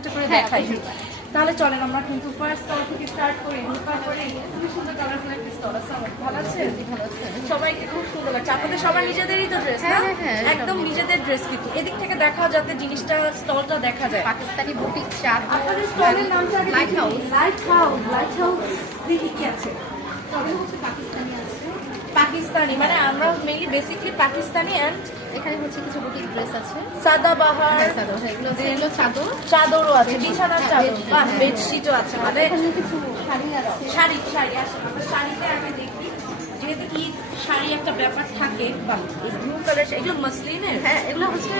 একটা করে হ্যাঁ, দেখাই। তাহলে চলেন আমরা কিন্তু ফার্স্ট স্টল থেকে স্টার্ট করি। খুবই সুন্দর কালারফুল একটা আছে। আমার ভালো আছে? সবাইকে খুব সুন্দর লাগছে। আপনাদের সবার নিজেদেরই তো ড্রেস না? হ্যাঁ, হ্যাঁ, হ্যাঁ, একদম। নিজেদের ড্রেস কিন্তু। এদিক থেকে দেখাও যাতে জিনিসটা স্টলটা দেখা যায়। পাকিস্তানি বুটিক চার আপনাদের স্টলের আগে light house light house light house দেখি কি আছে। তবে হচ্ছে পাকিস্তানি আছে। পাকিস্তানি মানে আমরা মেইনলি বেসিকলি পাকিস্তানি অ্যান্ড এখানে হচ্ছে কিছু বুটিক ড্রেস আছে। সাদাবাহার হ্যাঁ, হ্যাঁ, এগুলো চাদর। চাদরও আছে। বিছানার হ্যাঁ, চাদর। বাহ হ্যাঁ। বেডশিটও আছে। মানে কিছু শাড়ি আছে। শাড়ি শাড়ি আমরা শাড়িতে আগে দেখি। যেহেতু ঈদ শাড়ি একটা ব্যাপার থাকে। ব্লু কালার এগুলো মাসলিনের? হ্যাঁ এগুলো হচ্ছে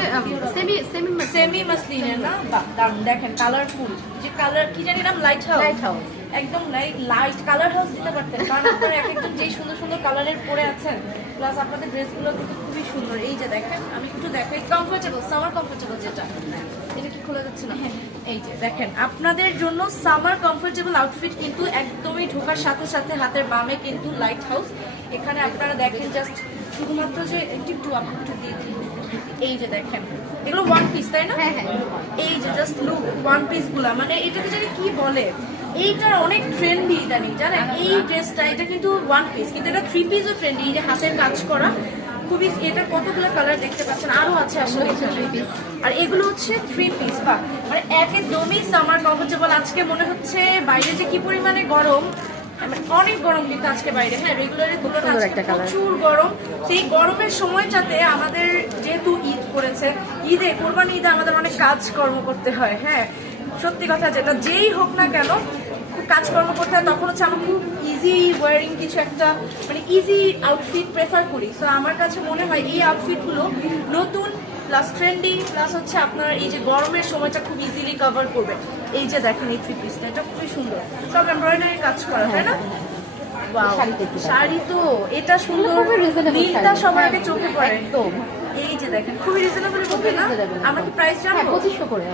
সেমি সেমি সেমি মাসলিনের না? দারুণ। দেখেন কালারফুল যে কালার কি জানি নাম? লাইট হাউস লাইট হাউস একদম লাইট লাইট কালার হাউস দিতে পারতেন। কারণ আপনারা এক একজন যেই সুন্দর সুন্দর কালারের পরে আছেন প্লাস আপনাদের ড্রেসগুলো কিন্তু খুবই সুন্দর। এই যে দেখেন আমি একটু দেখাই। কমফোর্টেবল সামার কমফোর্টেবল যেটা। এটা কি খোলা যাচ্ছে না? এই যে দেখেন আপনাদের জন্য সামার কমফোর্টেবল আউটফিট কিন্তু একদমই ঢোকার সাথে সাথে হাতের বামে কিন্তু লাইট হাউস এখানে আপনারা দেখেন জাস্ট শুধুমাত্র যে একটু একটু একটু দিয়ে দিন। এই যে দেখেন এগুলো ওয়ান পিস তাই না? হ্যাঁ হ্যাঁ। এই যে জাস্ট লুক ওয়ান পিসগুলা। মানে এটাকে জানি কি বলে? এইটার অনেক ট্রেন্ডি ইদানিং জানেন? এই ড্রেসটা এটা কিন্তু ওয়ান পিস কিন্তু এটা থ্রি পিসও ট্রেন্ডি এই যে হাতের কাজ করা খুবই এটা কতগুলো কালার দেখতে পাচ্ছেন? আরও আছে আসলে। আর এগুলো হচ্ছে থ্রি পিস বা মানে একদমই সামার কমফোর্টেবল আজকে মনে হচ্ছে বাইরে যে কি পরিমাণে গরম অনেক গরম কিন্তু আজকে বাইরে। হ্যাঁ রেগুলারের তুলনায় একটা প্রচুর গরম। সেই গরমের সময়টাতে আমাদের যেহেতু ঈদ পড়েছে ঈদে কোরবানি ঈদে আমাদের অনেক কাজকর্ম করতে হয় হ্যাঁ। সত্যি কথা যেটা যেই হোক না কেন খুব কাজকর্ম করতে হয় তখন হচ্ছে আমরা খুব ইজি ওয়ারিং কিছু একটা মানে ইজি আউটফিট প্রেফার করি। তো আমার কাছে মনে হয় এই আউটফিটগুলো নতুন প্লাস ট্রেন্ডিং প্লাস হচ্ছে আপনার এই যে গরমের সময়টা খুব ইজিলি কভার করবে। এই যে দেখেন এই থ্রি পিসটা এটা খুবই সুন্দর। সব এমব্রয়ডারি কাজ করা তাই না? শাড়ি তো এটা সুন্দর নীলটা সবার আগে চোখে পড়ে। একদম। এই যে দেখেন খুবই রিজনেবল খুবই না reasonable। আমরা কি প্রাইস হ্যাঁ জানব পঁচিশশো করে।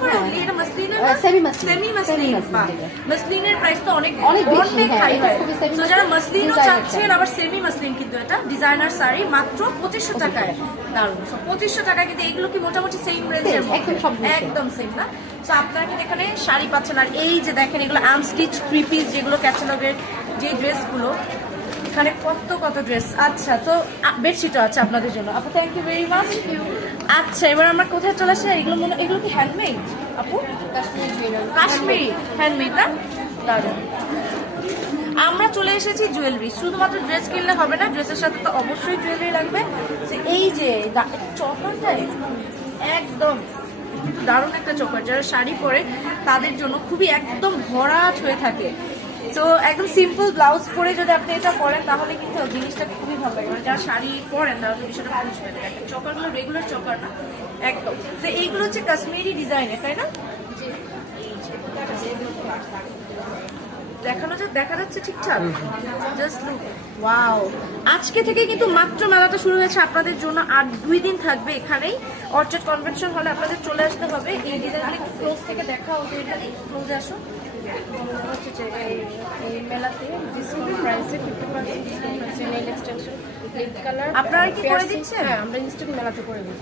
করে? হ্যাঁ। এটা মাসলিনের সেমি Semi মাসলিন মাসলিনের প্রাইস তো অনেক অনেক হ্যাঁ, হাই হয়। যারা মাসলিনও চাচ্ছেন আবার সেমি মাসলিন কিন্তু এটা ডিজাইনার শাড়ি মাত্র টাকায়। দারুণ পঁচিশশো টাকা কিন্তু এগুলো কি মোটামুটি সেম রেঞ্জের একদম সেম না? তো আপনারা কিন্তু এখানে শাড়ি পাচ্ছেন। আর এই যে দেখেন এগুলো থ্রি পিস যেগুলো ক্যাটালগের যে ড্রেসগুলো এখানে কত কত ড্রেস আচ্ছা তো বেডশিটও আছে আপনাদের জন্য। আপু থ্যাংক ইউ ভেরি মাচ আচ্ছা এবার আমরা কোথায় চলে আসি? এগুলো মনে, এগুলো কি হ্যান্ডমেড আপু? কাশ্মীর হ্যান্ডমেড না? দারুণ। আমরা চলে এসেছি জুয়েলারি শুধুমাত্র ড্রেস কিনলে হবে না ড্রেসের সাথে তো অবশ্যই জুয়েলারি লাগবে। এই যে চকরটাই একদম। দারুণ একটা চকর যারা শাড়ি পরে তাদের জন্য খুবই একদম ভরাট হয়ে থাকে। তো একদম সিম্পল ব্লাউজ পরে যদি আপনি এটা পরেন তাহলে কিন্তু জিনিসটা খুবই ভালো লাগে মানে যারা শাড়ি পরেন তাহলে বিষয়টা বুঝবেন দেখেন চকারগুলো রেগুলার চকার না একদম তো এইগুলো হচ্ছে কাশ্মীরি ডিজাইনের তাই না দেখানো যা দেখা যাচ্ছে ঠিকঠাক? জাস্ট লুক ওয়াও আজকে থেকে কিন্তু মাত্র মেলাটা শুরু হয়েছে আপনাদের জন্য আর দুই দিন থাকবে এখানেই। অর্চার্ড কনভেনশন হলে আপনাদের চলে আসতে হবে। এই ডিজাইনগুলো একটু ক্লোজ থেকে দেখা হবে এটা ক্লোজে আসো। হচ্ছে যে এই- এই মেলাতে ডিসকাউন্ট প্রাইসে ফিফটি পার্সেন্ট ডিসকাউন্ট আছে নেল এক্সটেনশন কালার আপনারা কি করে দিচ্ছেন? হ্যাঁ আমরা ইনস্ট্যান্ট মেলাতে করে দিই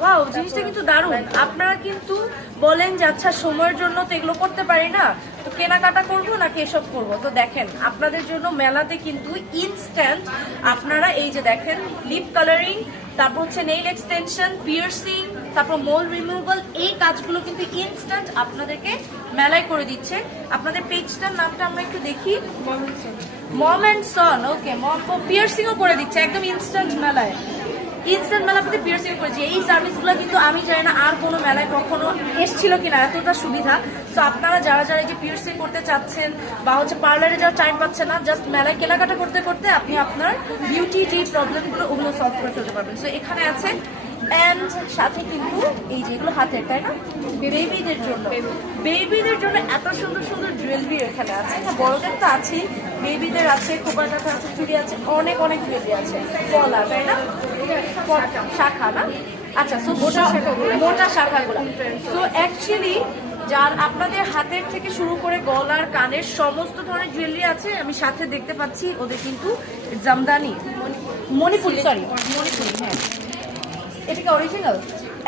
ওয়াও জিনিসটা কিন্তু দারুণ। আপনারা কিন্তু বলেন যে আচ্ছা সময়ের জন্য তো এগুলো করতে পারি না তো কেনাকাটা করব নাকি এসব করব? তো দেখেন আপনাদের জন্য মেলাতে কিন্তু ইনস্ট্যান্ট আপনারা এই যে দেখেন লিপ কালারিং তারপর হচ্ছে নেইল এক্সটেনশন পিয়ার্সিং তারপর মোল রিমুভাল এই কাজগুলো কিন্তু ইনস্ট্যান্ট আপনাদেরকে মেলায় করে দিচ্ছে। আপনাদের পেজটার নামটা আমরা একটু দেখি। মম অ্যান্ড সন ওকে মম পিয়ার্সিংও করে দিচ্ছে একদম ইনস্ট্যান্ট মেলায়। ইনস্ট্যান্ট মেলা প্রতি পিয়ার্সিং করেছি। এই সার্ভিসগুলো কিন্তু আমি জানি না আর কোনো মেলায় কখনো এসেছিল কিনা, এতটা সুবিধা। তো আপনারা যারা যারা এই যে পিয়ার্সিং করতে চাচ্ছেন বা হচ্ছে পার্লারে যাওয়ার টাইম পাচ্ছেন না জাস্ট মেলায় কেনাকাটা করতে করতে আপনি আপনার বিউটি যে প্রবলেমগুলো ওগুলো সলভ করে ফেলতে পারবেন। সো এখানে আছে অ্যান্ড সাথে কিন্তু এই যে এগুলো হাতের, তাই না? বেবিদের জন্য। বেবিদের জন্য এত সুন্দর সুন্দর জুয়েলারি এখানে আছে। হ্যাঁ বড়দের তো আছেই। বেবিদের আছে খোবার কাঠা আছে, চুড়ি আছে, অনেক অনেক জুয়েলারি আছে। পলা তাই না? শাখা, না? আচ্ছা সো মোটা মোটা শাখাগুলো। সো অ্যাকচুয়ালি যার আপনাদের হাতের থেকে শুরু করে গলার, কানের সমস্ত ধরনের জুয়েলারি আছে, আমি সাথে দেখতে পাচ্ছি, ওদের কিন্তু জামদানি। মণিপুরি সরি মণিপুরি হ্যাঁ। এটা কি অরিজিনাল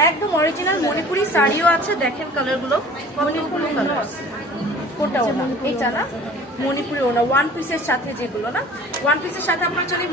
একদম অরিজিনাল মণিপুরি শাড়িও আছে, দেখেন কালারগুলো মণিপুরি কালার এইটা না? মণিপুরি ওনা ওয়ান পিসের সাথে যেগুলো, না? ওয়ান পিসের সাথে আপনার যদি